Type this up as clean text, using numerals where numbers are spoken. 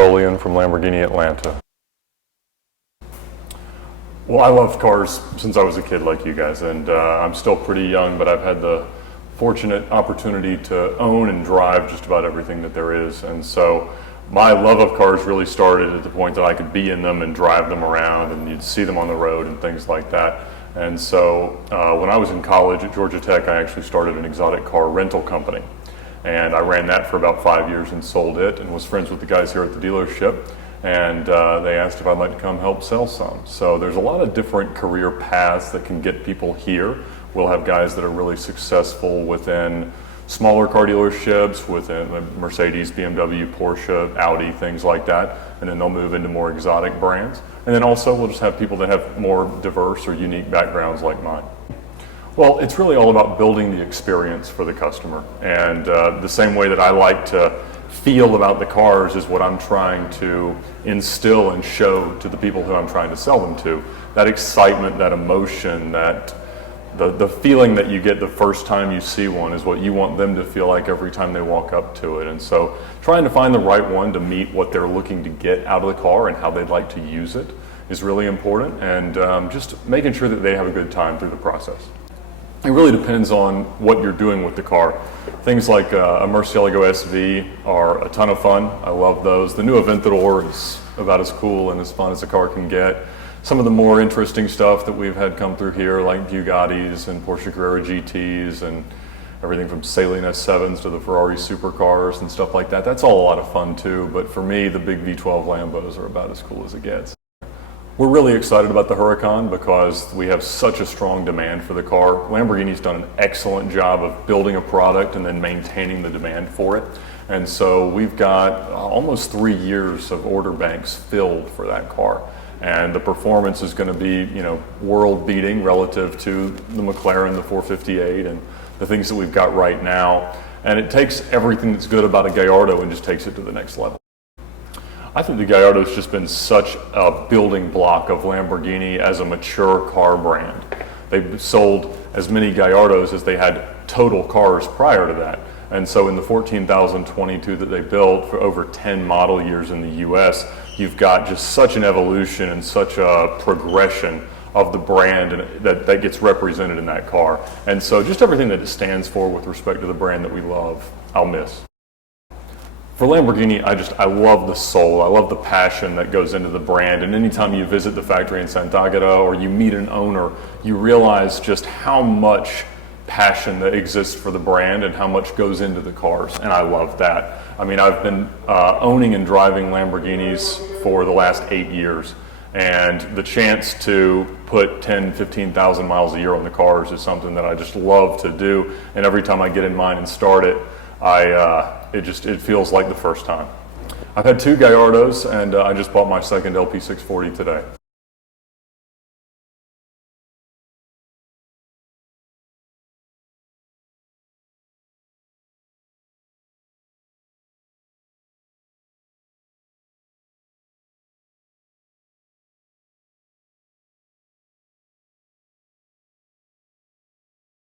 Bolian from Lamborghini Atlanta. Well, I love cars since I was a kid like you guys, and I'm still pretty young, but I've had the fortunate opportunity to own and drive just about everything that there is. And so my love of cars really started at the point that I could be in them and drive them around, and you'd see them on the road and things like that. And so when I was in college at Georgia Tech, I actually started an exotic car rental company. And I ran that for about 5 years and sold it, and was friends with the guys here at the dealership. And they asked if I'd like to come help sell some. So there's a lot of different career paths that can get people here. We'll have guys that are really successful within smaller car dealerships, within Mercedes, BMW, Porsche, Audi, things like that. And then they'll move into more exotic brands. And then also we'll just have people that have more diverse or unique backgrounds like mine. Well, it's really all about building the experience for the customer. And the same way that I like to feel about the cars is what I'm trying to instill and show to the people who I'm trying to sell them to. That excitement, that emotion, that the feeling that you get the first time you see one is what you want them to feel like every time they walk up to it. And so trying to find the right one to meet what they're looking to get out of the car and how they'd like to use it is really important, and just making sure that they have a good time through the process. It really depends on what you're doing with the car. Things like a Murcielago SV are a ton of fun. I love those. The new Aventador is about as cool and as fun as a car can get. Some of the more interesting stuff that we've had come through here, like Bugattis and Porsche Carrera GTs and everything from Saleen S7s to the Ferrari supercars and stuff like that. That's all a lot of fun too, but for me, the big V12 Lambos are about as cool as it gets. We're really excited about the Huracan because we have such a strong demand for the car. Lamborghini's done an excellent job of building a product and then maintaining the demand for it. And so we've got almost 3 years of order banks filled for that car. And the performance is going to be, world beating relative to the McLaren, the 458, and the things that we've got right now. And it takes everything that's good about a Gallardo and just takes it to the next level. I think the Gallardo has just been such a building block of Lamborghini as a mature car brand. They've sold as many Gallardos as they had total cars prior to that. And so in the 14,022 that they built for over 10 model years in the US, you've got just such an evolution and such a progression of the brand and that gets represented in that car. And so just everything that it stands for with respect to the brand that we love, I'll miss. For Lamborghini, I love the soul, I love the passion that goes into the brand, and anytime you visit the factory in Sant'Agata or you meet an owner, you realize just how much passion that exists for the brand and how much goes into the cars, and I love that. I mean, I've been owning and driving Lamborghinis for the last 8 years, and the chance to put 10, 15,000 miles a year on the cars is something that I just love to do, and every time I get in mine and start it, it feels like the first time. I've had 2 Gallardos, and I just bought my second LP640 today.